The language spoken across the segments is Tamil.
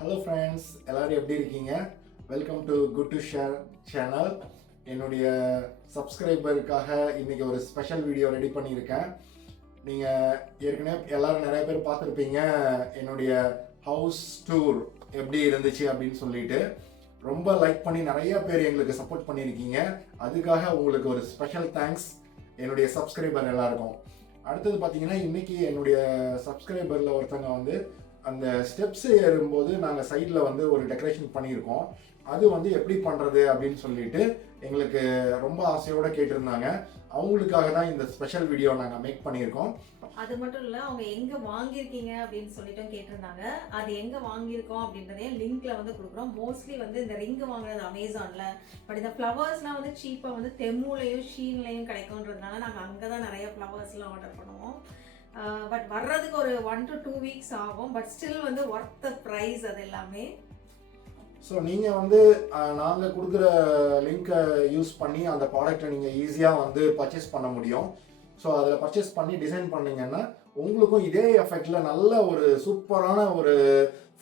ஹலோ ஃப்ரெண்ட்ஸ், எல்லோரும் எப்படி இருக்கீங்க? Welcome to good to share channel. என்னுடைய சப்ஸ்கிரைபருக்காக இன்றைக்கி ஒரு ஸ்பெஷல் வீடியோ ரெடி பண்ணியிருக்கேன். நீங்கள் ஏற்கனவே எல்லோரும் நிறைய பேர் பார்த்துருப்பீங்க என்னுடைய ஹவுஸ் டூர் எப்படி இருந்துச்சு அப்படின்னு சொல்லிட்டு. ரொம்ப லைக் பண்ணி நிறைய பேர் எங்களுக்கு சப்போர்ட் பண்ணியிருக்கீங்க. அதுக்காக உங்களுக்கு ஒரு ஸ்பெஷல் தேங்க்ஸ் என்னுடைய சப்ஸ்கிரைபர் எல்லாருக்கும். அடுத்தது பார்த்தீங்கன்னா இன்றைக்கி என்னுடைய சப்ஸ்கிரைபரில் ஒருத்தங்க வந்து அந்த ஸ்டெப்ஸ் ஏறும்போது நாங்கள் சைடில் வந்து ஒரு டெக்கரேஷன் பண்ணியிருக்கோம். அது வந்து எப்படி பண்ணுறது அப்படின்னு சொல்லிட்டு எங்களுக்கு ரொம்ப ஆசையோடு கேட்டிருந்தாங்க. அவங்களுக்காக தான் இந்த ஸ்பெஷல் வீடியோ நாங்கள் மேக் பண்ணியிருக்கோம். அது மட்டும் இல்லை, அவங்க எங்கே வாங்கியிருக்கீங்க அப்படின்னு சொல்லிட்டும் கேட்டிருந்தாங்க. அது எங்கே வாங்கியிருக்கோம் அப்படின்றதே லிங்க்ல வந்து கொடுக்குறோம். மோஸ்ட்லி வந்து இந்த ரிங்கு வாங்குறது அமேசானில், பட் இந்த ஃப்ளவர்ஸ்லாம் வந்து சீப்பாக வந்து தெம்முலையும் ஷீன்லையும் கிடைக்கும்ன்றதுனால நாங்கள் அங்கே தான் நிறைய ஃப்ளவர்ஸ்லாம் ஆர்டர் பண்ணுவோம். பட் வர்றதுக்கு ஒரு 1 to 2 weeks ஆகும். பட் ஸ்டில் வந்து ஒர்த் த ப்ரைஸ் அது எல்லாமே. ஸோ நீங்கள் வந்து நாங்கள் கொடுக்குற லிங்க்கை யூஸ் பண்ணி அந்த ப்ராடக்டை நீங்கள் ஈஸியாக வந்து பர்ச்சேஸ் பண்ண முடியும். ஸோ அதில் பர்ச்சேஸ் பண்ணி டிசைன் பண்ணிங்கன்னா உங்களுக்கும் இதே எஃபெக்டில் நல்ல ஒரு சூப்பரான ஒரு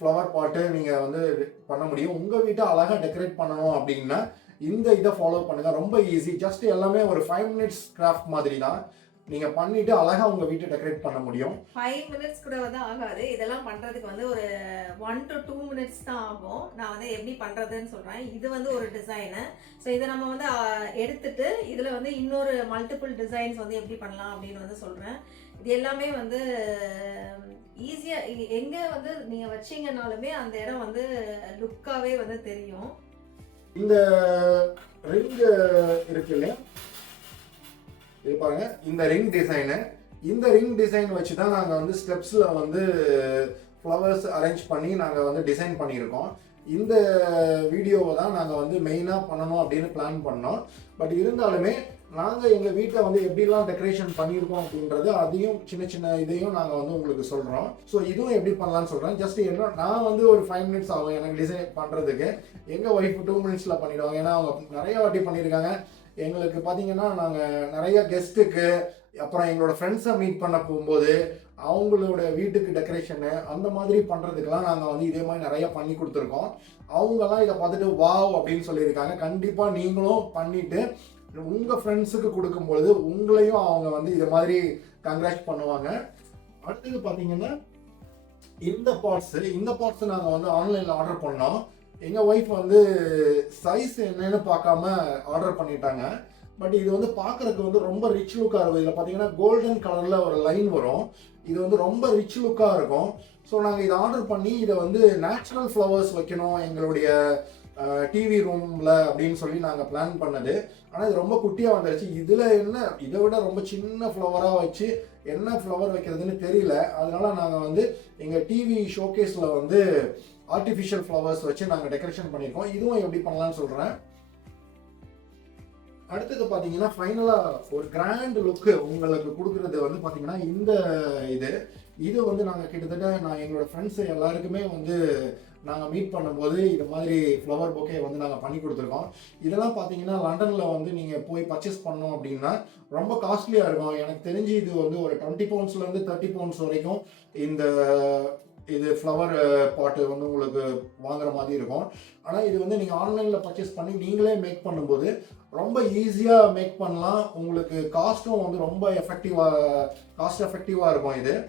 ஃப்ளவர் பாட்டு நீங்கள் வந்து பண்ண முடியும். உங்கள் வீட்டை அழகாக டெக்கரேட் பண்ணணும் அப்படின்னா இந்த இதை ஃபாலோ பண்ணுங்கள். ரொம்ப ஈஸி. ஜஸ்ட் எல்லாமே ஒரு 5 minutes கிராஃப்ட் மாதிரி தான். நீங்கள் பண்ணிவிட்டு அழகாக உங்கள் வீட்டை டெக்கரேட் பண்ண முடியும். 5 minutes கூட வந்து ஆகாது. இதெல்லாம் பண்ணுறதுக்கு வந்து ஒரு 1 to 2 minutes தான் ஆகும். நான் வந்து எப்படி பண்ணுறதுன்னு சொல்கிறேன். இது வந்து ஒரு டிசைனு. ஸோ இதை நம்ம வந்து எடுத்துட்டு இதில் வந்து இன்னொரு மல்டிபிள் டிசைன்ஸ் வந்து எப்படி பண்ணலாம் அப்படின்னு வந்து சொல்கிறேன். இது எல்லாமே வந்து ஈஸியாக எங்கே வந்து நீங்கள் வச்சிங்கனாலுமே அந்த இடம் வந்து லுக்காகவே வந்து தெரியும். இந்த ரிங் இருக்கு இல்லையா, இது பாருங்க, இந்த ரிங் டிசைன் வச்சு தான் நாங்கள் வந்து ஸ்டெப்ஸில் வந்து ஃப்ளவர்ஸ் அரேஞ்ச் பண்ணி நாங்கள் வந்து டிசைன் பண்ணியிருக்கோம். இந்த வீடியோவை தான் நாங்கள் வந்து மெயினாக பண்ணணும் அப்படின்னு பிளான் பண்ணோம். பட் இருந்தாலுமே நாங்கள் எங்கள் வீட்டை வந்து எப்படிலாம் டெக்கரேஷன் பண்ணியிருக்கோம் அப்படின்றது அதையும் சின்ன சின்ன இதையும் நாங்கள் வந்து உங்களுக்கு சொல்கிறோம். ஸோ இதுவும் எப்படி பண்ணலான்னு சொல்கிறேன். ஜஸ்ட் என்ன, நான் வந்து ஒரு 5 minutes ஆகும் எனக்கு டிசைன் பண்ணுறதுக்கு. எங்கள் ஒய்ஃப் 2 minutes பண்ணிவிடுவாங்க. ஏன்னா அவங்க நிறைய வாட்டி பண்ணியிருக்காங்க. எங்களுக்கு பார்த்தீங்கன்னா நாங்கள் நிறைய கெஸ்ட்டுக்கு அப்புறம் எங்களோட ஃப்ரெண்ட்ஸை மீட் பண்ண போகும்போது அவங்களோட வீட்டுக்கு டெக்கரேஷனு அந்த மாதிரி பண்ணுறதுக்கெல்லாம் நாங்கள் வந்து இதே மாதிரி நிறைய பண்ணி கொடுத்துருக்கோம். அவங்கெல்லாம் இதை பார்த்துட்டு வாவ் அப்படின்னு சொல்லியிருக்காங்க. கண்டிப்பாக நீங்களும் பண்ணிவிட்டு உங்கள் ஃப்ரெண்ட்ஸுக்கு கொடுக்கும்பொழுது உங்களையும் அவங்க வந்து இதை மாதிரி கங்க்ராட் பண்ணுவாங்க. அடுத்தது பார்த்தீங்கன்னா இந்த பார்ட்ஸ் நாங்கள் வந்து ஆன்லைனில் ஆர்டர் பண்ணோம். எங்கள் ஒய்ஃப் வந்து சைஸ் என்னன்னு பார்க்காம ஆர்டர் பண்ணிட்டாங்க. பட் இது வந்து பார்க்குறதுக்கு வந்து ரொம்ப ரிச் லுக்காக இருக்கும். இதில் பார்த்தீங்கன்னா கோல்டன் கலரில் ஒரு லைன் வரும். இது வந்து ரொம்ப ரிச் லுக்காக இருக்கும். ஸோ நாங்கள் இதை ஆர்டர் பண்ணி இதை வந்து நேச்சுரல் ஃப்ளவர்ஸ் வைக்கணும் எங்களுடைய டிவி ரூமில் அப்படின்னு சொல்லி நாங்கள் பிளான் பண்ணது. ஆனால் இது ரொம்ப குட்டியாக வந்துடுச்சு. இதில் என்ன, இதை விட ரொம்ப சின்ன ஃப்ளவராக வச்சு என்ன ஃப்ளவர் வைக்கிறதுன்னு தெரியல. அதனால நாங்கள் வந்து எங்கள் டிவி ஷோகேஸில் வந்து ஆர்டிஃபிஷியல் ஃப்ளவர்ஸ் வச்சு நாங்கள் டெக்கரேஷன் பண்ணியிருக்கோம். இதுவும் எப்படி பண்ணலான்னு சொல்கிறேன். அடுத்தது பார்த்தீங்கன்னா ஃபைனலாக ஒரு கிராண்ட் லுக்கு உங்களுக்கு கொடுக்குறது வந்து பார்த்தீங்கன்னா இந்த இது வந்து நாங்கள் கிட்டத்தட்ட நான் எங்களோட ஃப்ரெண்ட்ஸு எல்லாருக்குமே வந்து நாங்கள் மீட் பண்ணும்போது இது மாதிரி ஃப்ளவர் பொக்கே வந்து நாங்கள் பண்ணி கொடுத்துருக்கோம். இதெல்லாம் பார்த்தீங்கன்னா லண்டனில் வந்து நீங்கள் போய் பர்ச்சேஸ் பண்ணோம் அப்படின்னா ரொம்ப காஸ்ட்லியாக இருக்கும். எனக்கு தெரிஞ்சு இது வந்து ஒரு 20 poundsலேருந்து 30 pounds வரைக்கும் இது ஃப்ளவர் பாட்டு வந்து உங்களுக்கு வாங்குற மாதிரி இருக்கும். ஆனால் இது வந்து நீங்கள் ஆன்லைனில் பர்ச்சேஸ் பண்ணி நீங்களே மேக் பண்ணும்போது ரொம்ப ஈஸியாக மேக் பண்ணலாம். உங்களுக்கு காஸ்ட்டும் வந்து ரொம்ப காஸ்ட் எஃபெக்டிவாக இருக்கும்.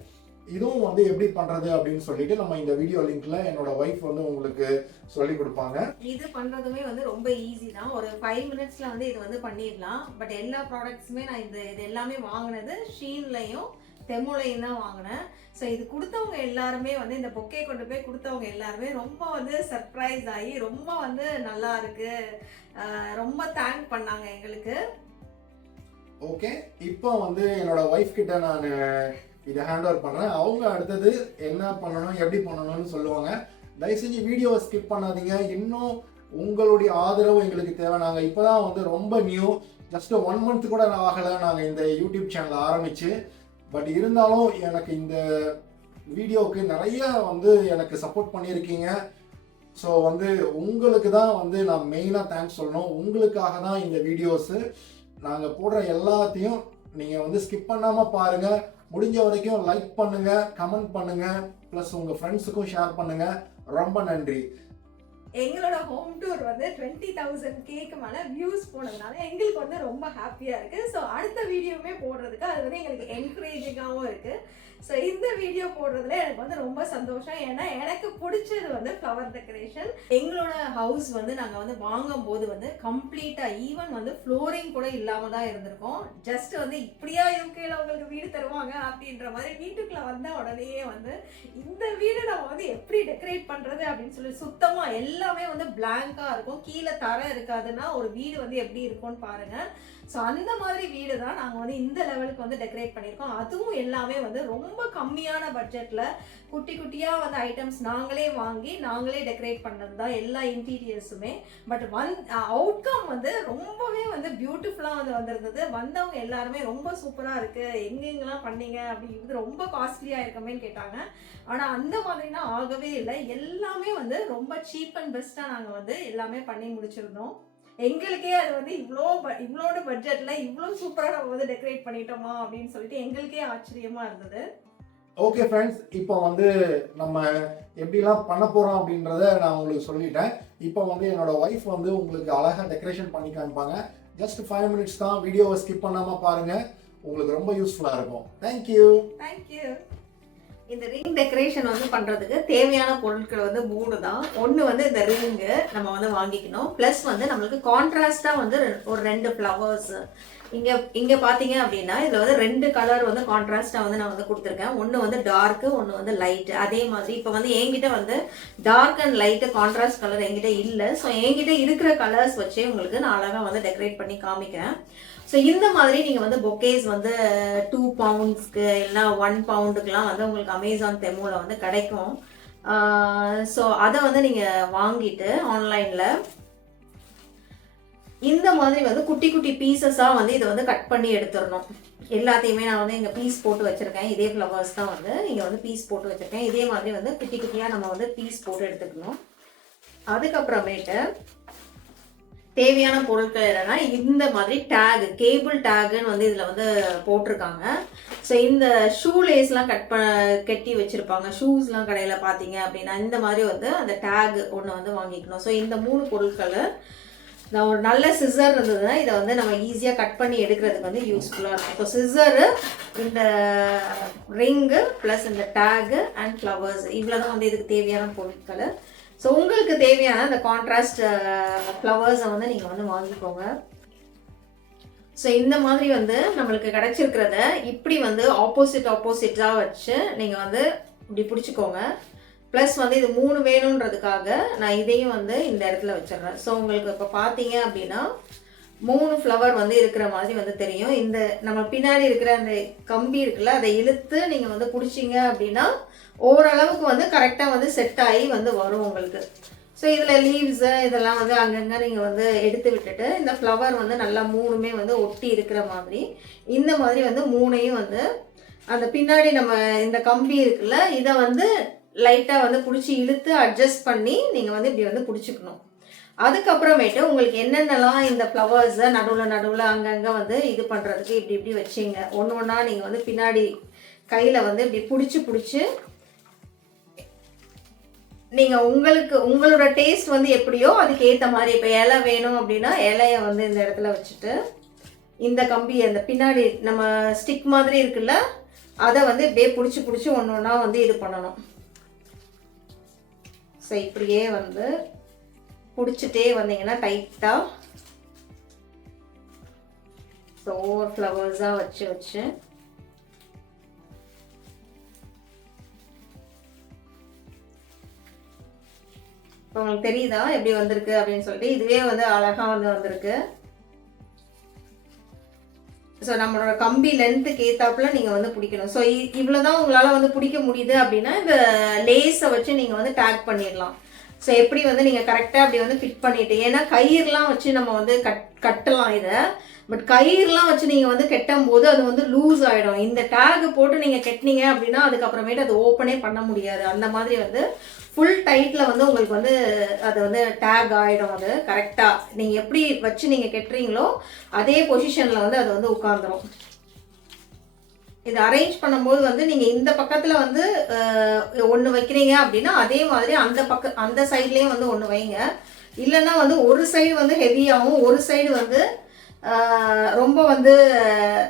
இதுவும் வந்து எப்படி பண்ணுறது அப்படின்னு சொல்லிட்டு நம்ம இந்த வீடியோ லிங்க்ல என்னோட ஒய்ஃப் வந்து உங்களுக்கு சொல்லி கொடுப்பாங்க. இது பண்ணுறதுமே வந்து ரொம்ப ஈஸி தான். ஒரு 5 minutesல வந்து இது வந்து பண்ணிடலாம். பட் எல்லா ப்ராடக்ட்ஸுமே நான் இது எல்லாமே வாங்கினது ஷீன்லையும் தெமுலையும் தான் வாங்கினேன். ஸோ இது கொடுத்தவங்க எல்லாருமே வந்து இந்த பொக்கே கொண்டு போய் கொடுத்தவங்க எல்லாருமே ரொம்ப வந்து சர்ப்ரைஸ் ஆகி ரொம்ப வந்து நல்லா இருக்கு, ரொம்ப தேங்க் பண்ணாங்க எங்களுக்கு. ஓகே, இப்போ வந்து என்னோட ஒய்ஃப் கிட்ட நான் இதை ஹேண்ட் ஓவர் பண்ணுறேன். அவங்க அடுத்தது என்ன பண்ணணும் எப்படி பண்ணணும்னு சொல்லுவாங்க. தயவு செஞ்சு வீடியோவை ஸ்கிப் பண்ணாதீங்க. இன்னும் உங்களுடைய ஆதரவு எங்களுக்கு தேவை. நாங்கள் இப்போ தான் வந்து ரொம்ப நியூ, ஜஸ்ட் 1 month கூட ஆகலை நாங்கள் இந்த யூடியூப் சேனல் ஆரம்பித்து. பட் இருந்தாலும் எனக்கு இந்த வீடியோவுக்கு நிறைய வந்து எனக்கு சப்போர்ட் பண்ணியிருக்கீங்க. ஸோ வந்து உங்களுக்கு தான் வந்து நான் மெயினாக தேங்க்ஸ் சொல்லணும். உங்களுக்காக தான் இந்த வீடியோஸு. நாங்கள் போடுற எல்லாத்தையும் நீங்கள் வந்து ஸ்கிப் பண்ணாமல் பாருங்கள். முடிஞ்ச வரைக்கும் லைக் பண்ணுங்கள், கமெண்ட் பண்ணுங்கள். ப்ளஸ் உங்கள் ஃப்ரெண்ட்ஸுக்கும் ஷேர் பண்ணுங்கள். ரொம்ப நன்றி. எங்களோட ஹோம் டூர் வந்து 20,000 கேக்கு மேலே வியூஸ் போனதுனால எங்களுக்கு வந்து ரொம்ப ஹாப்பியாக இருக்குது. ஸோ அடுத்த வீடியோவுமே போடுறதுக்கு அது வந்து எங்களுக்கு என்கரேஜிங்காகவும் இருக்குது. ஸோ இந்த வீடியோ போடுறதுல எனக்கு வந்து ரொம்ப சந்தோஷம். ஏன்னா எனக்கு பிடிச்சது வந்து ஃப்ளவர் டெக்கரேஷன். எங்களோட ஹவுஸ் வந்து நாங்கள் வந்து வாங்கும் போது வந்து கம்ப்ளீட்டாக ஈவன் வந்து ஃப்ளோரிங் கூட இல்லாமல் தான் இருந்திருக்கோம். ஜஸ்ட் வந்து இப்படியா யூகேல உங்களுக்கு வீடு தருவாங்க அப்படின்ற மாதிரி வீட்டுக்குள்ளே வந்த உடனேயே வந்து இந்த வீடு நம்ம வந்து எப்படி டெக்கரேட் பண்ணுறது அப்படின்னு சொல்லி சுத்தமாக எல்லாமே வந்து பிளாங்காக இருக்கும். கீழே தர இருக்காதுன்னா ஒரு வீடு வந்து எப்படி இருக்கும்னு பாருங்கள். ஸோ அந்த மாதிரி வீடு தான் நாங்கள் வந்து இந்த லெவலுக்கு வந்து டெக்கரேட் பண்ணியிருக்கோம். அதுவும் எல்லாமே வந்து ரொம்ப கம்மியான பட்ஜெட்டில் குட்டி குட்டியாக வந்து ஐட்டம்ஸ் நாங்களே வாங்கி நாங்களே டெக்கரேட் பண்ணது தான் எல்லா இன்டீரியர்ஸுமே. பட் அவுட்கம் வந்து ரொம்பவே வந்து பியூட்டிஃபுல்லாக வந்து வந்திருந்தது. வந்தவங்க எல்லாருமே ரொம்ப சூப்பராக இருக்குது, எங்கெங்கெல்லாம் பண்ணீங்க அப்படிங்கிறது ரொம்ப காஸ்ட்லியாக இருக்கமேன்னு கேட்டாங்க. ஆனால் அந்த மாதிரினா ஆகவே இல்லை. எல்லாமே வந்து ரொம்ப சீப் அண்ட் பெஸ்ட்டாக நாங்கள் வந்து எல்லாமே பண்ணி முடிச்சிருந்தோம். எங்களுக்கே அது வந்து இவ்வளோட பட்ஜெட்ல இவ்வளோ சூப்பராக நம்ம வந்து டெக்கரேட் பண்ணிட்டோமா அப்படின்னு சொல்லிட்டு எங்களுக்கே ஆச்சரியமா இருந்தது. ஓகே ஃப்ரெண்ட்ஸ், இப்போ வந்து நம்ம எப்படிலாம் பண்ண போகிறோம் அப்படின்றத நான் உங்களுக்கு சொல்லிட்டேன். இப்போ வந்து என்னோட ஒய்ஃப் வந்து உங்களுக்கு அழகாக டெக்கரேஷன் பண்ணி காமிப்பாங்க. ஜஸ்ட் 5 மினிட்ஸ் தான், வீடியோவை ஸ்கிப் பண்ணாமல் பாருங்கள், உங்களுக்கு ரொம்ப யூஸ்ஃபுல்லாக இருக்கும். தேங்க்யூ. இந்த ரிங் டெக்கரேஷன் வந்து பண்ணுறதுக்கு தேவையான பொருட்கள் வந்து 3 தான். ஒன்று வந்து இந்த ரிங்கு நம்ம வந்து வாங்கிக்கணும். ப்ளஸ் வந்து நம்மளுக்கு கான்ட்ராஸ்டாக வந்து ஒரு 2 ஃப்ளவர்ஸ். இங்கே பார்த்தீங்க அப்படின்னா இதில் வந்து 2 கலர் வந்து கான்ட்ராஸ்டாக வந்து நான் வந்து கொடுத்துருக்கேன். ஒன்று வந்து டார்க்கு, ஒன்று வந்து லைட்டு. அதே மாதிரி இப்போ வந்து என்கிட்ட வந்து dark and light contrast colour என்கிட்ட இல்லை. ஸோ என்கிட்ட இருக்கிற கலர்ஸ் வச்சே உங்களுக்கு நான் அழகாக வந்து டெக்கரேட் பண்ணி காமிக்கிறேன். ஸோ இந்த மாதிரி நீங்கள் வந்து பொக்கேஸ் வந்து 2 பவுண்ட்ஸ்க்கு இல்லைனா 1 பவுண்டுக்கெலாம் வந்து உங்களுக்கு அமேசான் தெமோவில் வந்து கிடைக்கும். ஸோ அதை வந்து நீங்கள் வாங்கிட்டு ஆன்லைனில் இந்த மாதிரி வந்து குட்டி குட்டி பீசஸாக வந்து இதை வந்து கட் பண்ணி எடுத்துடணும். எல்லாத்தையுமே நான் வந்து இங்கே பீஸ் போட்டு வச்சுருக்கேன். இதே ஃப்ளவர்ஸ் தான் வந்து இங்கே வந்து பீஸ் போட்டு வச்சுருக்கேன். இதே மாதிரி வந்து குட்டி குட்டியாக நம்ம வந்து பீஸ் போட்டு எடுத்துக்கணும். அதுக்கப்புறமேட்டு தேவையான பொருட்கள் என்னன்னா இந்த மாதிரி டேக், கேபிள் டேக்குன்னு வந்து இதில் வந்து போட்டிருக்காங்க. ஸோ இந்த ஷூ லேஸ்லாம் கட்டி வச்சுருப்பாங்க. ஷூஸ்லாம் கடையில் பார்த்தீங்க அப்படின்னா இந்த மாதிரி வந்து அந்த டேக் ஒன்று வந்து வாங்கிக்கணும். ஸோ இந்த 3 பொருட்களை நான் ஒரு நல்ல சிசர் இருந்ததுன்னா இதை வந்து நம்ம ஈஸியாக கட் பண்ணி எடுக்கிறதுக்கு வந்து யூஸ்ஃபுல்லாக இருக்கும். ஸோ சிசரு, இந்த ரிங்கு, ப்ளஸ் இந்த டேகு அண்ட் ஃப்ளவர்ஸ், இவ்வளோ தான் வந்து இதுக்கு தேவையான பொருட்கள். ஸோ உங்களுக்கு தேவையான இந்த கான்ட்ராஸ்ட் ஃப்ளவர்ஸை வந்து நீங்கள் வந்து வாங்கிக்கோங்க. ஸோ இந்த மாதிரி வந்து நம்மளுக்கு கிடச்சிருக்கிறத இப்படி வந்து ஆப்போசிட்டாக வச்சு நீங்கள் வந்து இப்படி பிடிச்சிக்கோங்க. ப்ளஸ் வந்து இது 3 வேணுன்றதுக்காக நான் இதையும் வந்து இந்த இடத்துல வச்சிடுறேன். ஸோ உங்களுக்கு இப்போ பார்த்தீங்க அப்படின்னா 3 ஃப்ளவர் வந்து இருக்கிற மாதிரி வந்து தெரியும். இந்த நம்ம பின்னாடி இருக்கிற அந்த கம்பி இருக்குல்ல, அதை இழுத்து நீங்கள் வந்து பிடிச்சிங்க அப்படின்னா ஓரளவுக்கு வந்து கரெக்டாக வந்து செட் ஆகி வந்து வரும் உங்களுக்கு. ஸோ இதில் லீவ்ஸு இதெல்லாம் வந்து அங்கங்கே நீங்கள் வந்து எடுத்து விட்டுட்டு இந்த ஃப்ளவர் வந்து நல்லா 3மே வந்து ஒட்டி இருக்கிற மாதிரி இந்த மாதிரி வந்து 3ஐயும் வந்து அந்த பின்னாடி நம்ம இந்த கம்பி இருக்குல்ல இதை வந்து லைட்டாக வந்து பிடிச்சி இழுத்து அட்ஜஸ்ட் பண்ணி நீங்கள் வந்து இப்படி வந்து பிடிச்சிக்கணும். அதுக்கப்புறமேட்டு உங்களுக்கு என்னென்னலாம் இந்த ஃப்ளவர்ஸை நடுவில் அங்கங்கே வந்து இது பண்ணுறதுக்கு இப்படி வச்சிங்க ஒன்றா நீங்கள் வந்து பின்னாடி கையில் வந்து இப்படி பிடிச்சி நீங்கள் உங்களோட டேஸ்ட் வந்து எப்படியோ அதுக்கு ஏற்ற மாதிரி இப்போ இலை வேணும் அப்படின்னா இலையை வந்து இந்த இடத்துல வச்சுட்டு இந்த கம்பி அந்த பின்னாடி நம்ம ஸ்டிக் மாதிரி இருக்குல்ல அதை வந்து இப்படியே பிடிச்சி ஒன்றா வந்து இது பண்ணணும். ஸோ இப்படியே வந்து பிடிச்சிட்டே வந்தீங்கன்னா டைட்டாக ஸோ ஒவ்வொரு ஃப்ளவர்ஸாக வச்சு இப்போ உங்களுக்கு தெரியுதா எப்படி வந்திருக்கு அப்படின்னு சொல்லிட்டு இதுவே வந்து அழகாக வந்து வந்திருக்கு. ஸோ நம்மளோட கம்பி லென்த்துக்கு ஏற்றாப்புல நீங்கள் வந்து பிடிக்கணும். ஸோ இவ்வளோ தான் உங்களால் வந்து பிடிக்க முடியுது அப்படின்னா இந்த லேஸை வச்சு நீங்கள் வந்து டேக் பண்ணிடலாம். ஸோ எப்படி வந்து நீங்கள் கரெக்டாக அப்படி வந்து ஃபிட் பண்ணிட்டு, ஏன்னா கயிறுலாம் வச்சு நம்ம வந்து கட்டலாம் இதை. பட் கயிறுலாம் வச்சு நீங்கள் வந்து கட்டும் போது அது வந்து லூஸ் ஆகிடும். இந்த டேகு போட்டு நீங்கள் கட்டினீங்க அப்படின்னா அதுக்கப்புறமேட்டு அது ஓப்பனே பண்ண முடியாது. அந்த மாதிரி வந்து ஃபுல் டைட்டில் வந்து உங்களுக்கு வந்து அது வந்து டேக் ஆகிடும். அது கரெக்டாக நீங்கள் எப்படி வச்சு நீங்கள் கட்டுறீங்களோ அதே பொசிஷனில் வந்து அது வந்து உட்காந்துரும். இது அரேஞ்ச் பண்ணும்போது வந்து நீங்கள் இந்த பக்கத்தில் வந்து ஒன்று வைக்கிறீங்க அப்படின்னா அதே மாதிரி அந்த சைட்லேயும் வந்து ஒன்று வைங்க. இல்லைன்னா வந்து ஒரு சைடு வந்து ஹெவியாகவும் ஒரு சைடு வந்து ரொம்ப வந்து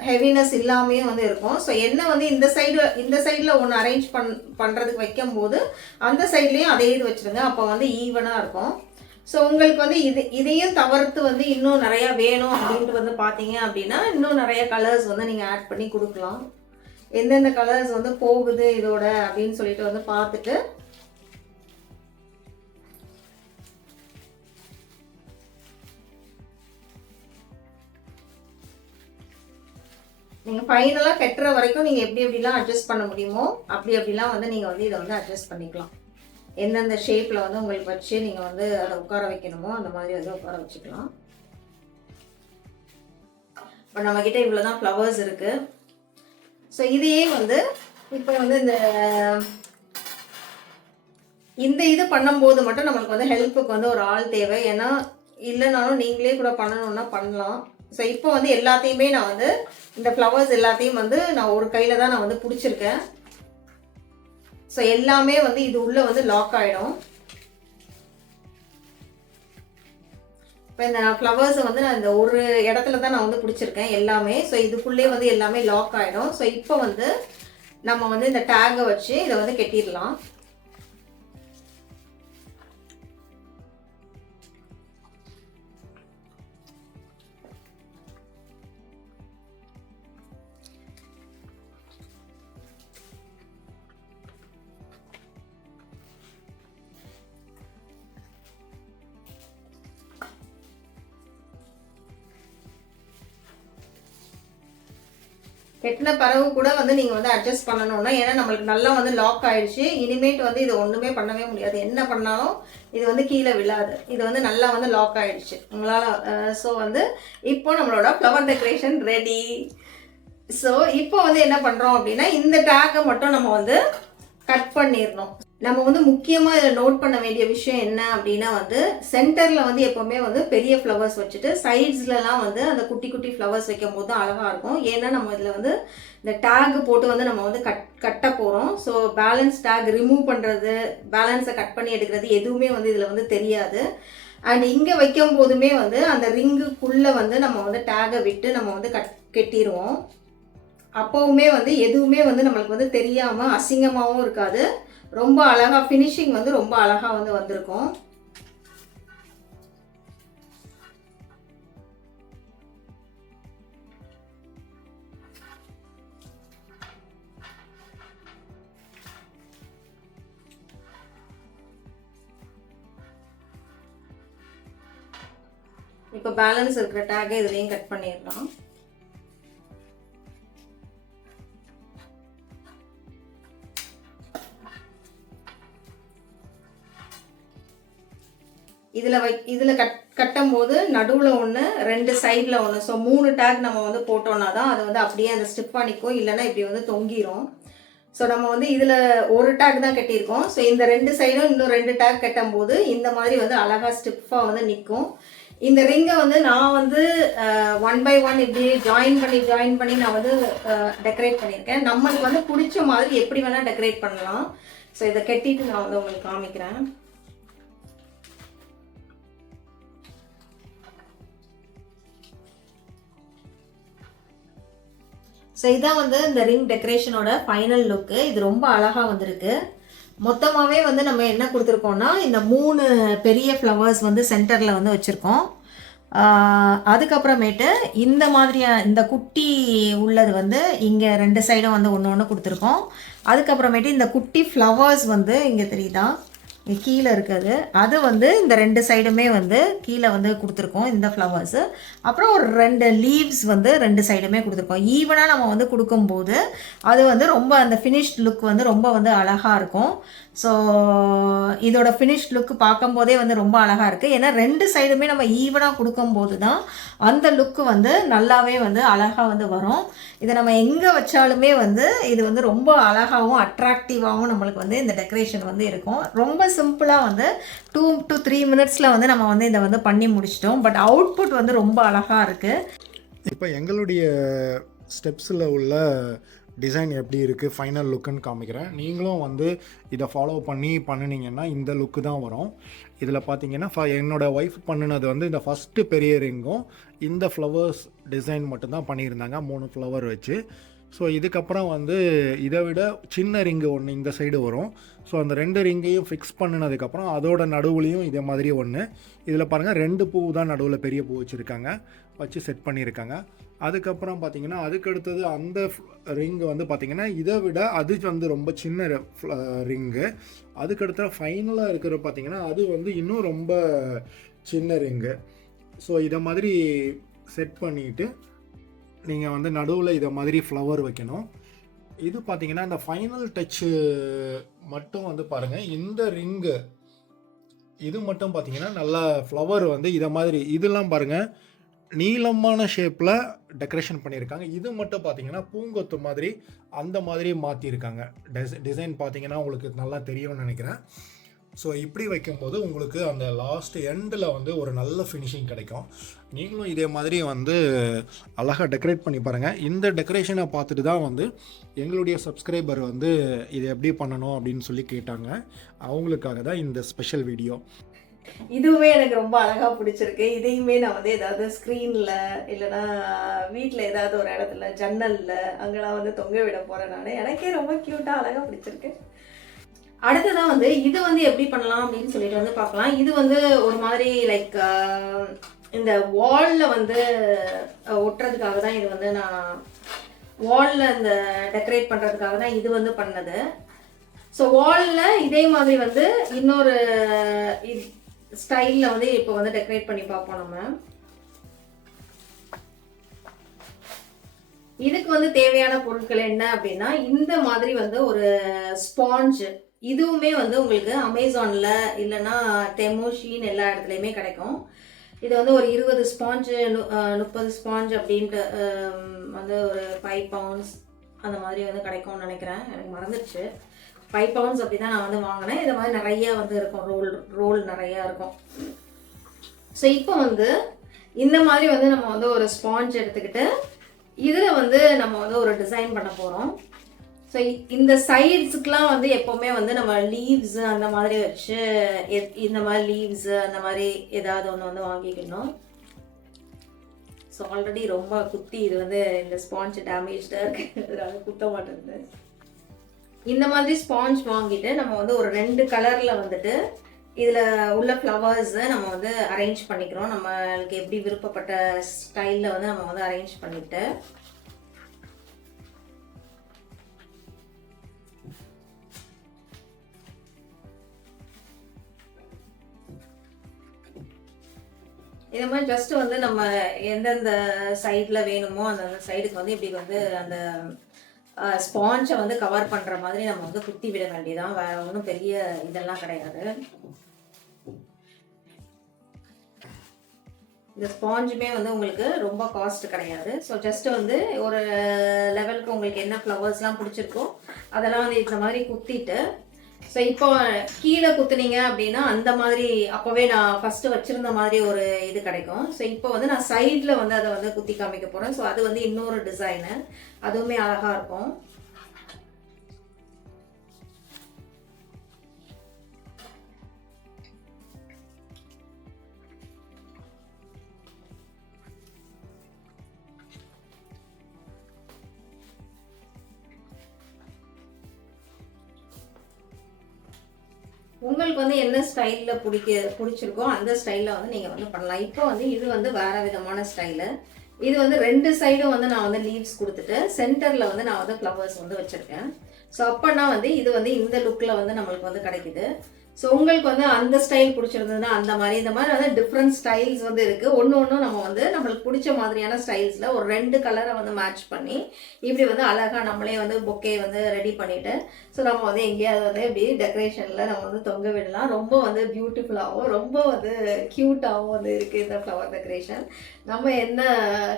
ஹெவினஸ் இல்லாமையும் வந்து இருக்கும். ஸோ என்ன வந்து இந்த சைடில் ஒன்று அரேஞ்ச் பண்ணுறதுக்கு வைக்கும்போது அந்த சைட்லேயும் அதே இது வச்சுருங்க. அப்போ வந்து ஈவனாக இருக்கும். ஸோ உங்களுக்கு வந்து இதையும் தவிர்த்து வந்து இன்னும் நிறையா வேணும் அப்படின்ட்டு வந்து பார்த்தீங்க அப்படின்னா இன்னும் நிறைய கலர்ஸ் வந்து நீங்கள் ஆட் பண்ணி கொடுக்கலாம். எந்தெந்த கலர்ஸ் வந்து போகுது இதோட அப்படின்னு சொல்லிட்டு வந்து பார்த்துட்டு நீங்கள் ஃபைனலாக கட்டுற வரைக்கும் நீங்கள் எப்படிலாம் அட்ஜஸ்ட் பண்ண முடியுமோ அப்படிலாம் வந்து நீங்கள் வந்து இதை வந்து அட்ஜஸ்ட் பண்ணிக்கலாம். எந்தெந்த ஷேப்பில் வந்து உங்களுக்கு வச்சு நீங்கள் வந்து அதை உட்கார வைக்கணுமோ அந்த மாதிரி வந்து உட்கார வச்சுக்கலாம். இப்போ நம்மக்கிட்ட இவ்வளோ தான் ஃப்ளவர்ஸ் இருக்குது. ஸோ இதையே வந்து இப்போ வந்து இந்த இது பண்ணும்போது மட்டும் நம்மளுக்கு வந்து ஹெல்ப்புக்கு வந்து ஒரு ஆள் தேவை. ஏன்னா இல்லைனாலும் நீங்களே கூட பண்ணணும்னா பண்ணலாம். ஸோ இப்போ வந்து எல்லாத்தையுமே நான் வந்து இந்த ஃப்ளவர்ஸ் எல்லாத்தையும் வந்து நான் ஒரு கையில் தான் நான் வந்து பிடிச்சிருக்கேன். ஸோ எல்லாமே வந்து இது உள்ளே வந்து லாக் ஆகிடும். இப்போ இந்த ஃப்ளவர்ஸை வந்து நான் இந்த ஒரு இடத்துல தான் நான் வந்து பிடிச்சிருக்கேன் எல்லாமே. ஸோ இதுக்குள்ளே வந்து எல்லாமே லாக் ஆகிடும். ஸோ இப்போ வந்து நம்ம வந்து இந்த டேகை வச்சு இதை வந்து கட்டிடலாம். கெட்டின பிறகு கூட வந்து நீங்கள் வந்து அட்ஜஸ்ட் பண்ணணும்னா, ஏன்னா நம்மளுக்கு நல்லா வந்து லாக் ஆயிடுச்சு. இனிமேட்டு வந்து இது ஒன்றுமே பண்ணவே முடியாது. என்ன பண்ணாலும் இது வந்து கீழே விழாது. இது வந்து நல்லா வந்து லாக் ஆயிடுச்சு உங்களால். ஸோ வந்து இப்போ நம்மளோட ஃப்ளவர் டெக்கரேஷன் ரெடி. ஸோ இப்போ வந்து என்ன பண்ணுறோம் அப்படின்னா இந்த டேக்கை மட்டும் நம்ம வந்து கட் பண்ணிடணும். நம்ம வந்து முக்கியமாக இதில் நோட் பண்ண வேண்டிய விஷயம் என்ன அப்படின்னா வந்து சென்டரில் வந்து எப்போவுமே வந்து பெரிய ஃப்ளவர்ஸ் வச்சுட்டு சைட்ஸ்லலாம் வந்து அந்த குட்டி குட்டி ஃப்ளவர்ஸ் வைக்கும் போது தான் அழகாக இருக்கும். ஏன்னா நம்ம இதில் வந்து இந்த டேக் போட்டு வந்து நம்ம வந்து கட்ட போகிறோம். ஸோ பேலன்ஸ் டேக் ரிமூவ் பண்ணுறது, பேலன்ஸை கட் பண்ணி எடுக்கிறது எதுவுமே வந்து இதில் வந்து தெரியாது. அண்ட் இங்கே வைக்கும் போதுமே வந்து அந்த ரிங்குக்குள்ளே வந்து நம்ம வந்து டேகை விட்டு நம்ம வந்து கட்டிடுவோம். அப்போவுமே வந்து எதுவுமே வந்து நம்மளுக்கு வந்து தெரியாமல் அசிங்கமாகவும் இருக்காது. ரொம்ப அழகாக ஃபினிஷிங் வந்து ரொம்ப அழகாக வந்து வந்திருக்கும். இப்போ பேலன்ஸ் இருக்கிற டேகை இதுலேயும் கட் பண்ணிடலாம். இதில் கட்டும் போது நடுவில் ஒன்று, ரெண்டு சைடில் ஒன்று. ஸோ 3 டேக் நம்ம வந்து போட்டோன்னா தான் அது வந்து அப்படியே அந்த ஸ்டிப்பாக நிற்கும். இல்லைன்னா இப்படி வந்து தொங்கிரும். ஸோ நம்ம வந்து இதில் ஒரு டேக் தான் கட்டியிருக்கோம். ஸோ இந்த 2 சைடும் இன்னும் 2 டேக் கட்டும் போது இந்த மாதிரி வந்து அழகாக ஸ்டிப்பாக வந்து நிற்கும். இந்த ரிங்கை வந்து நான் வந்து 1 by 1 இப்படி ஜாயின் பண்ணி நான் வந்து டெக்கரேட் பண்ணியிருக்கேன். நம்மளுக்கு வந்து பிடிச்ச மாதிரி எப்படி வேணால் டெக்கரேட் பண்ணலாம். ஸோ இதை கட்டிட்டு நான் வந்து உங்களுக்கு காமிக்கிறேன். ஸோ இதான் வந்து இந்த ரிங் டெக்கரேஷனோட ஃபைனல் லுக்கு. இது ரொம்ப அழகாக வந்திருக்கு. மொத்தமாகவே வந்து நம்ம என்ன கொடுத்துருக்கோம்னா இந்த 3 பெரிய ஃப்ளவர்ஸ் வந்து சென்டரில் வந்து வச்சுருக்கோம். அதுக்கப்புறமேட்டு இந்த மாதிரியான இந்த குட்டி உள்ளது வந்து இங்கே 2 சைடும் வந்து ஒன்று கொடுத்துருக்கோம். அதுக்கப்புறமேட்டு இந்த குட்டி ஃப்ளவர்ஸ் வந்து இங்கே தெரியுதா கீழே இருக்குது, அது வந்து இந்த 2 சைடுமே வந்து கீழே வந்து கொடுத்துருக்கோம் இந்த ஃப்ளவர்ஸு. அப்புறம் ஒரு 2 லீவ்ஸ் வந்து 2 சைடுமே கொடுத்துருக்கோம். ஈவனாக நம்ம வந்து கொடுக்கும்போது அது வந்து ரொம்ப அந்த ஃபினிஷ்ட் லுக் வந்து ரொம்ப வந்து அழகாக இருக்கும். ஸோ இதோட ஃபினிஷ்ட் லுக் பார்க்கும்போதே வந்து ரொம்ப அழகாக இருக்குது. ஏன்னா 2 சைடுமே நம்ம ஈவனாக கொடுக்கும்போது தான் அந்த லுக்கு வந்து நல்லாவே வந்து அழகாக வந்து வரும். இதை நம்ம எங்கே வச்சாலுமே வந்து இது வந்து ரொம்ப அழகாகவும் அட்ராக்டிவாகவும் நம்மளுக்கு வந்து இந்த டெக்கரேஷன் வந்து இருக்கும். ரொம்ப சிம்பிளாக வந்து 2 to 3 மினிட்ஸில் வந்து நம்ம வந்து இதை வந்து பண்ணி முடிச்சிட்டோம். பட் அவுட்புட் வந்து ரொம்ப அழகாக இருக்குது. இப்போ எங்களுடைய ஸ்டெப்ஸில் உள்ள டிசைன் எப்படி இருக்குது ஃபைனல் லுக்குன்னு காமிக்கிறேன். நீங்களும் வந்து இதை ஃபாலோ பண்ணினீங்கன்னா இந்த லுக்கு தான் வரும். இதில் பார்த்தீங்கன்னா என்னோடய ஒய்ஃப் பண்ணினது வந்து இந்த ஃபஸ்ட்டு பெரிய ரிங்கும் இந்த ஃப்ளவர்ஸ் டிசைன் மட்டும்தான் பண்ணியிருந்தாங்க, 3 ஃப்ளவர் வச்சு. ஸோ இதுக்கப்புறம் வந்து இதை விட சின்ன ரிங்கு ஒன்று இந்த சைடு வரும். ஸோ அந்த 2 ரிங்கையும் ஃபிக்ஸ் பண்ணினதுக்கப்புறம் அதோட நடுவுலையும் இதே மாதிரி ஒன்று. இதில் பாருங்கள் 2 பூ தான் நடுவில் பெரிய பூ வச்சுருக்காங்க, வச்சு செட் பண்ணியிருக்காங்க. அதுக்கப்புறம் பார்த்திங்கன்னா அதுக்கடுத்தது அந்த ரிங்கு வந்து பார்த்திங்கன்னா இதை விட அது வந்து ரொம்ப சின்ன ரிங்கு. அதுக்கடுத்த ஃபைனலாக இருக்கிற பார்த்திங்கன்னா அது வந்து இன்னும் ரொம்ப சின்ன ரிங்கு. ஸோ இதை மாதிரி செட் பண்ணிவிட்டு நீங்கள் வந்து நடுவில் இதை மாதிரி ஃப்ளவர் வைக்கணும். இது பார்த்திங்கன்னா இந்த ஃபைனல் டச்சு மட்டும் வந்து பாருங்கள், இந்த ரிங்கு இது மட்டும் பார்த்திங்கன்னா நல்லா ஃப்ளவர் வந்து இதை மாதிரி இதெல்லாம் பாருங்கள் நீளமான ஷேப்பில் டெக்கரேஷன் பண்ணியிருக்காங்க. இது மட்டும் பார்த்தீங்கன்னா பூங்கொத்து மாதிரி அந்த மாதிரி மாற்றிருக்காங்க. டிசைன் பார்த்தீங்கன்னா உங்களுக்கு நல்லா தெரியும்னு நினைக்கிறேன். ஸோ இப்படி வைக்கும்போது உங்களுக்கு அந்த லாஸ்ட் எண்டில் வந்து ஒரு நல்ல ஃபினிஷிங் கிடைக்கும். நீங்களும் இதே மாதிரி வந்து அழகாக டெக்கரேட் பண்ணி பாருங்கள். இந்த டெக்கரேஷனை பார்த்துட்டு தான் வந்து எங்களுடைய சப்ஸ்கிரைபர் வந்து இதை எப்படி பண்ணணும் அப்படின்னு சொல்லி கேட்டாங்க. அவங்களுக்காக தான் இந்த ஸ்பெஷல் வீடியோ. இதுவுமே எனக்கு ரொம்ப அழகாக பிடிச்சிருக்கு. இதையுமே நான் வந்து ஏதாவது ஸ்க்ரீனில் இல்லைனா வீட்டில் ஏதாவது ஒரு இடத்துல ஜன்னலில் அங்கெல்லாம் வந்து தொங்க விட போகிறேன் நான். எனக்கே ரொம்ப க்யூட்டாக அழகாக பிடிச்சிருக்கு. அடுத்ததான் வந்து இது வந்து எப்படி பண்ணலாம் அப்படின்னு சொல்லிட்டு வந்து பார்க்கலாம். இது வந்து ஒரு மாதிரி லைக் இந்த வாலில் வந்து ஒட்டுறதுக்காக தான் இது வந்து நான் வாலில் இந்த டெக்கரேட் பண்ணுறதுக்காக தான் இது வந்து பண்ணது. ஸோ வாலில் இதே மாதிரி வந்து இன்னொரு ஸ்டைலில் வந்து இப்போ வந்து டெக்கரேட் பண்ணி பார்ப்போம் நம்ம. இதுக்கு வந்து தேவையான பொருட்கள் என்ன அப்படின்னா இந்த மாதிரி வந்து ஒரு ஸ்பாஞ்ச். இதுவுமே வந்து உங்களுக்கு அமேசானில் இல்லைன்னா தெமோ, ஷீன் எல்லா இடத்துலையுமே கிடைக்கும். இது வந்து ஒரு 20 ஸ்பாஞ்சு 30 ஸ்பாஞ்ச் அப்படின்ட்டு வந்து ஒரு 5 pounds அந்த மாதிரி வந்து கிடைக்கும்னு நினைக்கிறேன். எனக்கு மறந்துடுச்சு. 5 pounds அப்படி தான் நான் வந்து வாங்கினேன். இது மாதிரி நிறையா வந்து இருக்கும், ரோல் நிறையா இருக்கும். ஸோ இப்போ வந்து இந்த மாதிரி வந்து நம்ம வந்து ஒரு ஸ்பாஞ்ச் எடுத்துக்கிட்டு இதில் வந்து நம்ம வந்து ஒரு டிசைன் பண்ண போகிறோம். ஸோ இந்த சைட்ஸுக்கெலாம் வந்து எப்போவுமே வந்து நம்ம லீவ்ஸு அந்த மாதிரி வச்சு இந்த மாதிரி லீவ்ஸு அந்த மாதிரி ஏதாவது ஒன்று வந்து வாங்கிக்கணும். ஸோ ஆல்ரெடி ரொம்ப குத்தி இது வந்து இந்த ஸ்பாஞ்ச் டேமேஜ்டாக இருக்குது, அதனால குத்த மாட்டேங்குது. இந்த மாதிரி ஸ்பாஞ்ச் வாங்கிட்டு நம்ம வந்து ஒரு 2 கலரில் வந்துட்டு இதில் உள்ள ஃப்ளவர்ஸை நம்ம வந்து அரேஞ்ச் பண்ணிக்கிறோம். நம்மளுக்கு எப்படி விருப்பப்பட்ட ஸ்டைலில் வந்து நம்ம வந்து அரேஞ்ச் பண்ணிட்டு இந்த மாதிரி ஜஸ்ட் வந்து நம்ம எந்தெந்த சைடில் வேணுமோ அந்த சைடுக்கு வந்து இப்படி வந்து அந்த ஸ்பாஞ்சை வந்து கவர் பண்ணுற மாதிரி நம்ம வந்து குத்தி விட வேண்டியதான். வேற ஒன்றும் பெரிய இதெல்லாம் கிடையாது. இந்த ஸ்பாஞ்சுமே வந்து உங்களுக்கு ரொம்ப காஸ்ட் கிடையாது. ஸோ ஜஸ்ட் வந்து ஒரு லெவலுக்கு உங்களுக்கு என்ன ஃப்ளவர்ஸ்லாம் பிடிச்சிருக்கோ அதெல்லாம் வந்து இந்த மாதிரி குத்திட்டு, ஸோ இப்போ கீழே குத்துனீங்க அப்படின்னா அந்த மாதிரி அப்போவே நான் ஃபஸ்ட்டு வச்சுருந்த மாதிரி ஒரு இது கிடைக்கும். ஸோ இப்போ வந்து நான் சைடில் வந்து அதை வந்து குத்தி காமிக்க போகிறேன். ஸோ அது வந்து இன்னொரு டிசைனு, அதுவுமே அழகாக இருக்கும். உங்களுக்கு வந்து என்ன ஸ்டைலில் பிடிச்சிருக்கோ அந்த ஸ்டைலில் வந்து நீங்கள் வந்து பண்ணலாம். இப்போ வந்து இது வந்து வேறு விதமான ஸ்டைலு. இது வந்து 2 சைடும் வந்து நான் வந்து லீவ்ஸ் கொடுத்துட்டு சென்டரில் வந்து நான் வந்து ஃப்ளவர்ஸ் வந்து வச்சுருக்கேன். ஸோ அப்போனா வந்து இது வந்து இந்த லுக்கில் வந்து நம்மளுக்கு வந்து கிடைக்குது. ஸோ உங்களுக்கு வந்து அந்த ஸ்டைல் பிடிச்சிருந்ததுன்னா அந்த மாதிரி இந்த மாதிரி வந்து டிஃப்ரெண்ட் ஸ்டைல்ஸ் வந்து இருக்குது. ஒன்று நம்ம வந்து நம்மளுக்கு பிடிச்ச மாதிரியான ஸ்டைல்ஸில் ஒரு 2 கலரை வந்து மேட்ச் பண்ணி இப்படி வந்து அழகாக நம்மளே வந்து பொக்கே வந்து ரெடி பண்ணிவிட்டு ஸோ நம்ம வந்து எங்கேயாவது வந்து இப்படி டெக்கரேஷனில் நம்ம வந்து தொங்க விடலாம். ரொம்ப வந்து பியூட்டிஃபுல்லாகவும் ரொம்ப வந்து க்யூட்டாகவும் வந்து இருக்குது இந்த ஃப்ளவர் டெக்கரேஷன். நம்ம என்ன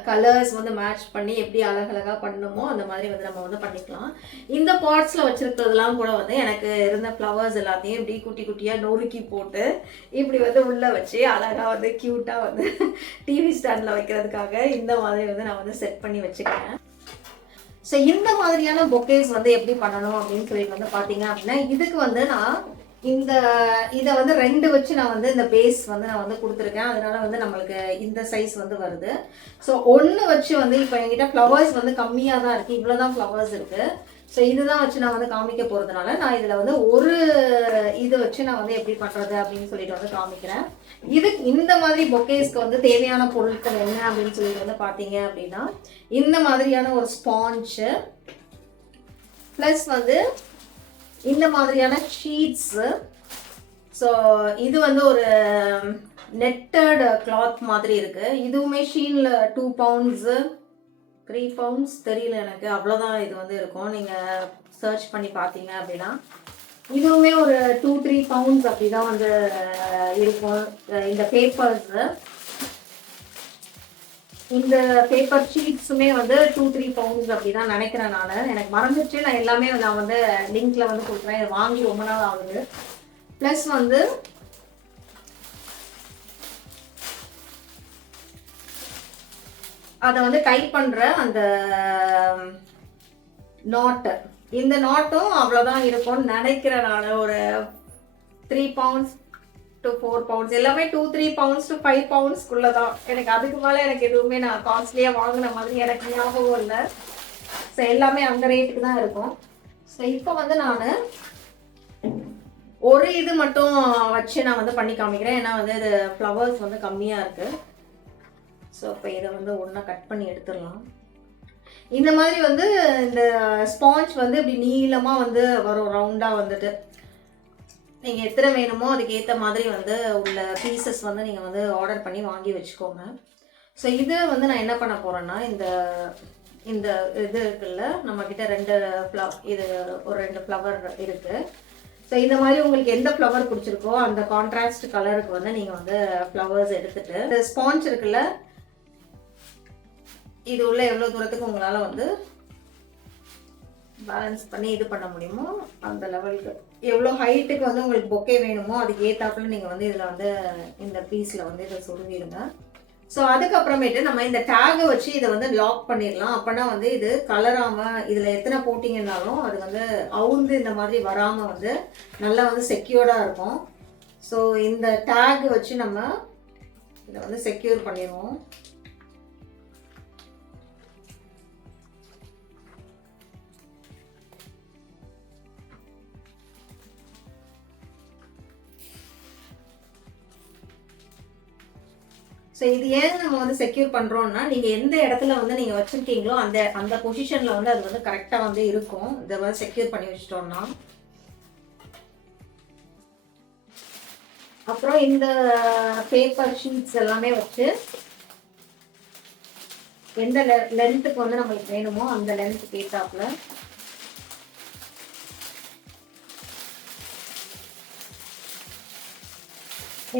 கலர்ஸ் வந்து மேட்ச் பண்ணி எப்படி அழகழகாக பண்ணணுமோ அந்த மாதிரி வந்து நம்ம வந்து பண்ணிக்கலாம். இந்த பாட்ஸில் வச்சுருக்கிறதுலாம் கூட வந்து எனக்கு இருந்த ஃப்ளவர்ஸ் எல்லாத்தையும் இப்படி குட்டி குட்டியாக நொறுக்கி போட்டு இப்படி வந்து உள்ளே வச்சு அழகாக வந்து க்யூட்டாக வந்து டிவி ஸ்டாண்டில் வைக்கிறதுக்காக இந்த மாதிரி வந்து நான் வந்து செட் பண்ணி வச்சுக்கிறேன். ஸோ இந்த மாதிரியான பொக்கேஸ் வந்து எப்படி பண்ணணும் அப்படின்னு சொல்லிட்டு வந்து பார்த்தீங்க அப்படின்னா, இதுக்கு வந்து நான் இதை வந்து 2 வச்சு நான் வந்து இந்த பேஸ் வந்து நான் வந்து கொடுத்துருக்கேன். அதனால வந்து நம்மளுக்கு இந்த சைஸ் வந்து வருது. ஸோ 1 வச்சு வந்து இப்போ என்கிட்ட ஃப்ளவர்ஸ் வந்து கம்மியாக தான் இருக்குது, இவ்வளோ தான் ஃப்ளவர்ஸ் இருக்குது. ஸோ இதுதான் வச்சு நான் வந்து காமிக்க போகிறதுனால நான் இதில் வந்து ஒரு இது வச்சு நான் வந்து எப்படி பண்ணுறது அப்படின்னு சொல்லிட்டு வந்து காமிக்கிறேன். இந்த மாதிரி பொக்கேஸ்க்கு வந்து தேவையான பொருட்கள் என்ன அப்படின்னு சொல்லிட்டு வந்து பார்த்தீங்க அப்படின்னா, இந்த மாதிரியான ஒரு ஸ்பாஞ்சு, ப்ளஸ் வந்து இந்த மாதிரியான ஷீட்ஸு. ஸோ இது வந்து ஒரு நெட்டட் கிளாத் மாதிரி இருக்குது. இதுவுமே ஷீனில் 2 பவுண்ட்ஸு 3 பவுண்ட்ஸ் தெரியல எனக்கு, அவ்வளோதான் இது வந்து இருக்கும். நீங்கள் சர்ச் பண்ணி பார்த்தீங்க அப்படின்னா இதுவுமே ஒரு 2-3 பவுண்ட்ஸ் அப்படி தான் வந்து இருக்கும். இந்த பேப்பர்ஸு, இந்த பேப்பர் ஷீட்ஸுமே வந்து 2-3 பவுண்ட்ஸ் அப்படி தான் நினைக்கிறேன். எனக்கு மறந்துச்சு. நான் எல்லாமே நான் வந்து லிங்க்ல வந்து கொடுக்குறேன். இதை வாங்கி ரொம்ப நாள் ஆகுது. ப்ளஸ் வந்து அதை வந்து டைப் பண்ணுற அந்த நாட்டு, இந்த நாட்டும் அவ்வளோதான் இருக்கும்னு நினைக்கிறேன். நான் ஒரு 3 பவுண்ட்ஸ் to 4 பவுண்ட்ஸ், எல்லாமே 2-3 பவுண்ட்ஸ் to 5 பவுண்ட்ஸ்க்குள்ள தான். எனக்கு அதுக்கு மேலே எனக்கு எதுவுமே நான் காஸ்ட்லியாக வாங்கின மாதிரி எனக்கு ஞாபகம் இல்லை. ஸோ எல்லாமே அந்த ரேட்டுக்கு தான் இருக்கும். ஸோ இப்போ வந்து நான் ஒரு இது மட்டும் வச்சு நான் வந்து பண்ணி காமிக்கிறேன். ஏன்னா வந்து இது ஃப்ளவர்ஸ் வந்து கம்மியாக இருக்குது. ஸோ இப்போ இதை வந்து ஒன்றா கட் பண்ணி எடுத்துடலாம். இந்த மாதிரி வந்து இந்த ஸ்பாஞ்ச் வந்து இப்படி நீளமாக வந்து வரும், ரவுண்டாக வந்துட்டு. நீங்கள் எத்தனை வேணுமோ அதுக்கேற்ற மாதிரி வந்து உள்ள பீசஸ் வந்து நீங்கள் வந்து ஆர்டர் பண்ணி வாங்கி வச்சுக்கோங்க. ஸோ இது வந்து நான் என்ன பண்ண போகிறேன்னா, இந்த இது இருக்குல்ல, நம்மக்கிட்ட 2 ஃப்ளவர் இருக்குது. ஸோ இந்த மாதிரி உங்களுக்கு எந்த ஃப்ளவர் பிடிச்சிருக்கோ அந்த கான்ட்ராஸ்ட் கலருக்கு வந்து நீங்கள் வந்து ஃப்ளவர்ஸ் எடுத்துகிட்டு, இந்த ஸ்பாஞ்ச் இருக்குல்ல, இது உள்ள எவ்வளோ தூரத்துக்கு உங்களால் வந்து பேலன்ஸ் பண்ணி இது பண்ண முடியுமோ அந்த லெவலுக்கு, எவ்வளோ ஹைட்டுக்கு வந்து உங்களுக்கு பொக்கே வேணுமோ அதுக்கு ஏற்றாப்புல நீங்கள் வந்து இதில் வந்து இந்த பீஸில் வந்து இதை சொருவிடுங்க. ஸோ அதுக்கப்புறமேட்டு நம்ம இந்த டேகை வச்சு இதை வந்து லாக் பண்ணிடலாம். அப்போனா வந்து இது கலராமல், இதில் எத்தனை போட்டிங்கன்னாலும் அது வந்து அவுந்து இந்த மாதிரி வராமல் வந்து நல்லா வந்து செக்யூர்டாக இருக்கும். ஸோ இந்த டேக் வச்சு நம்ம இதை வந்து செக்யூர் பண்ணிடுவோம். ஸோ இது ஏன் நம்ம வந்து செக்யூர் பண்ணுறோம்னா, நீங்கள் எந்த இடத்துல வந்து நீங்கள் வச்சுருக்கீங்களோ அந்த பொசிஷனில் வந்து அது வந்து கரெக்டாக வந்து இருக்கும். இதை வந்து செக்யூர் பண்ணி வச்சிட்டோம்னா. அப்புறம் இந்த பேப்பர் ஷீட்ஸ் எல்லாமே வச்சு எந்த லென்த்துக்கு வந்து நம்மளுக்கு வேணுமோ அந்த லென்த்துக்கு ஏற்றாப்புல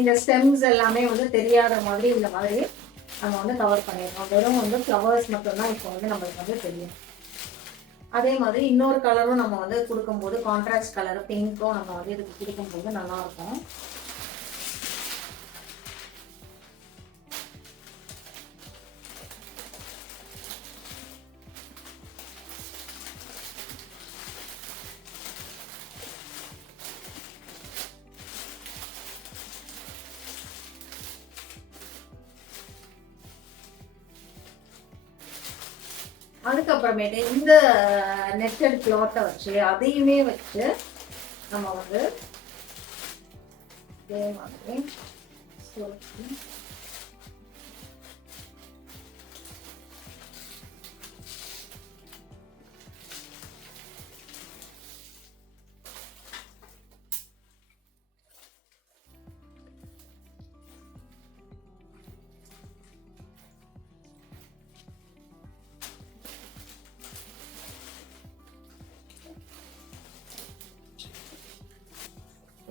இந்த ஸ்டெம்ஸ் எல்லாமே வந்து தெரியாத மாதிரி இந்த மாதிரி நம்ம வந்து கவர் பண்ணிடுறோம். வெறும் வந்து ஃப்ளவர்ஸ் மட்டும்தான் இப்போ வந்து நம்மளுக்கு வந்து தெரியும். அதே மாதிரி இன்னொரு கலரும் நம்ம வந்து கொடுக்கும்போது, கான்ட்ராஸ்ட் கலர் பிங்க்கும் நம்ம வந்து இதுக்கு கொடுக்கும்போது நல்லாயிருக்கும். அதுக்கப்புறமேட்டு இந்த நெட்டட் கிளாத்தை வச்சு அதையுமே வச்சு நம்ம வந்து இதே மாதிரி சுருட்டி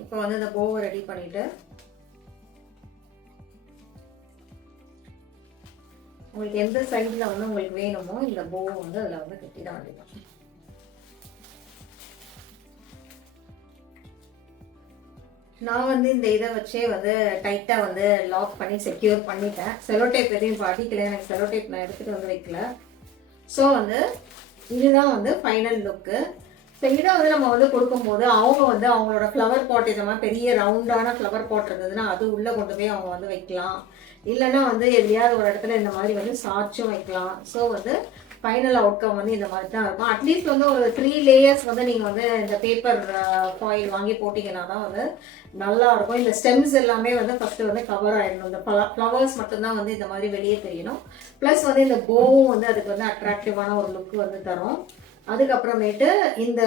இப்போ வந்து இந்த போவை ரெடி பண்ணிட்டு, உங்களுக்கு எந்த சைடில் வந்து உங்களுக்கு வேணுமோ இந்த போவை வந்து அதில் வந்து கட்டிட வேண்டியதான். நான் வந்து இந்த இதை வச்சே வந்து டைட்டாக வந்து லாக் பண்ணி செக்யூர் பண்ணிட்டேன். செலோ டேப் எதையும் பாட்டிக்கல, எனக்கு செலோ டேப் நான் எடுத்துகிட்டு வந்து வைக்கல. ஸோ வந்து இதுதான் வந்து ஃபைனல் லுக்கு. ஸோ இதை வந்து நம்ம வந்து கொடுக்கும்போது அவங்க வந்து அவங்களோட ஃப்ளவர் பாட் இந்த மாதிரி பெரிய ரவுண்டான ஃப்ளவர் பாட் இருந்ததுன்னா அது உள்ளே கொண்டு போய் அவங்க வந்து வைக்கலாம். இல்லைன்னா வந்து எதையாவது ஒரு இடத்துல இந்த மாதிரி வந்து சாய்ச்சும் வைக்கலாம். ஸோ வந்து ஃபைனல் அவுட்கம் வந்து இந்த மாதிரி தான் இருக்கும். அட்லீஸ்ட் வந்து ஒரு 3 லேயர்ஸ் வந்து நீங்கள் வந்து இந்த பேப்பர் ஃபாயில் வாங்கி போட்டிங்கன்னா தான் வந்து நல்லா இருக்கும். இந்த ஸ்டெம்ஸ் எல்லாமே வந்து ஃபஸ்ட்டு வந்து கவர் ஆகிடணும். இந்த ஃப்ளவர்ஸ் மட்டும்தான் வந்து இந்த மாதிரி வெளியே தெரியணும். ப்ளஸ் வந்து இந்த போவும் வந்து அதுக்கு வந்து அட்ராக்டிவான ஒரு லுக் வந்து தரும். அதுக்கப்புறமேட்டு இந்த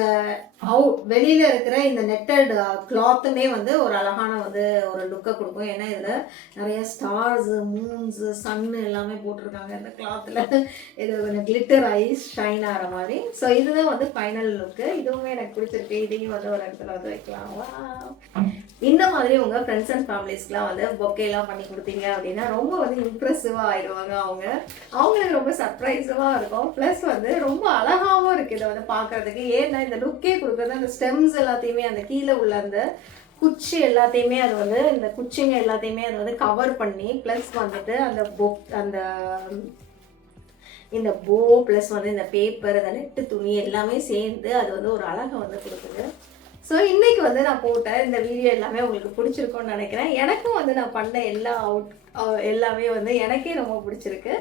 வெளியில இருக்கிற இந்த நெட்டட் கிளாத்துமே வந்து ஒரு அழகான வந்து ஒரு லுக்கை கொடுக்கும். ஏன்னா இதில் நிறைய ஸ்டார்ஸ், மூன்ஸ், சன்னு எல்லாமே போட்டிருக்காங்க இந்த கிளாத்தில். இது கொஞ்சம் கிளிட்டர் ஐஸ் ஷைன் ஆகிற மாதிரி. ஸோ இதுதான் வந்து ஃபைனல் லுக்கு. இதுவுமே எனக்கு பிடிச்சிருக்கு. இதையும் வந்து ஒரு இடத்துல வந்து வைக்கலாம். இந்த மாதிரி உங்கள் ஃப்ரெண்ட்ஸ் அண்ட் ஃபேமிலிஸ்க்குலாம் வந்து பொக்கேலாம் பண்ணி கொடுத்தீங்க அப்படின்னா ரொம்ப வந்து இம்ப்ரெசிவாக ஆயிடுவாங்க. அவங்களுக்கு ரொம்ப சர்ப்ரைஸாக இருக்கும். ப்ளஸ் வந்து ரொம்ப அழகாகவும் இருக்குது இதை வந்து பார்க்குறதுக்கு. ஏன்னா இந்த லுக்கே கொடுக்குறது அந்த ஸ்டெம்ஸ் எல்லாத்தையுமே அந்த கீழே உள்ள அந்த குச்சி எல்லாத்தையுமே அது வந்து இந்த குச்சிங்க எல்லாத்தையுமே அது வந்து கவர் பண்ணி ப்ளஸ் வந்துட்டு அந்த இந்த போ ப்ளஸ் வந்து இந்த பேப்பர், அந்த நெட்டு துணி எல்லாமே சேர்ந்து அது வந்து ஒரு அழகை வந்து கொடுக்குது. ஸோ இன்றைக்கி வந்து நான் போட்ட இந்த வீடியோ எல்லாமே உங்களுக்கு பிடிச்சிருக்கும்னு நினைக்கிறேன். எனக்கும் வந்து நான் பண்ண எல்லாமே வந்து எனக்கே ரொம்ப பிடிச்சிருக்கு.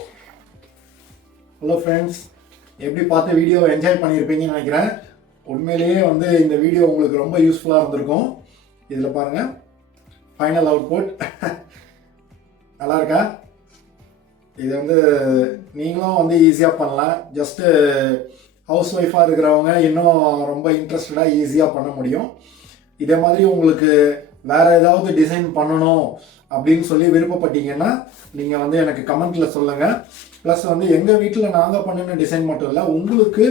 ஹலோ ஃப்ரெண்ட்ஸ், எப்படி பார்த்து வீடியோ என்ஜாய் பண்ணியிருப்பீங்கன்னு நினைக்கிறேன். உண்மையிலேயே வந்து இந்த வீடியோ உங்களுக்கு ரொம்ப யூஸ்ஃபுல்லாக இருந்திருக்கும். இதில் பாருங்கள் ஃபைனல் அவுட்புட் நல்லா இருக்கா? இது வந்து நீங்களும் வந்து ஈஸியாக பண்ணலாம். ஜஸ்ட்டு ஹவுஸ் ஒய்ஃபாக இருக்கிறவங்க இன்னும் ரொம்ப இன்ட்ரெஸ்டடாக ஈஸியாக பண்ண முடியும். இதே மாதிரி உங்களுக்கு வேறு ஏதாவது டிசைன் பண்ணணும் அப்படின்னு சொல்லி விருப்பப்பட்டீங்கன்னா நீங்கள் வந்து எனக்கு கமெண்ட்டில் சொல்லுங்கள். ப்ளஸ் வந்து எங்கள் வீட்டில் நாங்கள் பண்ணின டிசைன் மட்டும் இல்லை, உங்களுக்கு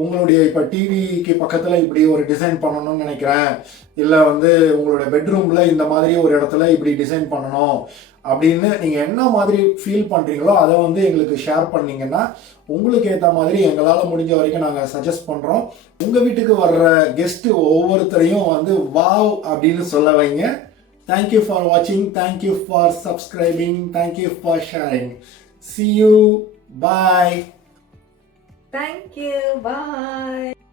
உங்களுடைய இப்போ டிவிக்கு பக்கத்தில் இப்படி ஒரு டிசைன் பண்ணணும்னு நினைக்கிறேன், இல்லை வந்து உங்களுடைய பெட்ரூமில் இந்த மாதிரி ஒரு இடத்துல இப்படி டிசைன் பண்ணணும் அப்படின்னு நீங்கள் என்ன மாதிரி ஃபீல் பண்ணுறீங்களோ அதை வந்து எங்களுக்கு ஷேர் பண்ணிங்கன்னா உங்களுக்கு ஏற்ற மாதிரி எங்களால் முடிஞ்ச வரைக்கும் நாங்கள் சஜஸ்ட் பண்ணுறோம். உங்கள் வீட்டுக்கு வர்ற கெஸ்ட்டு ஒவ்வொருத்தரையும் வந்து வாவ் அப்படின்னு சொல்ல வைங்க. தேங்க்யூ ஃபார் வாட்சிங், thank you for subscribing, thank you for sharing. See you. Bye. Thank you. Bye.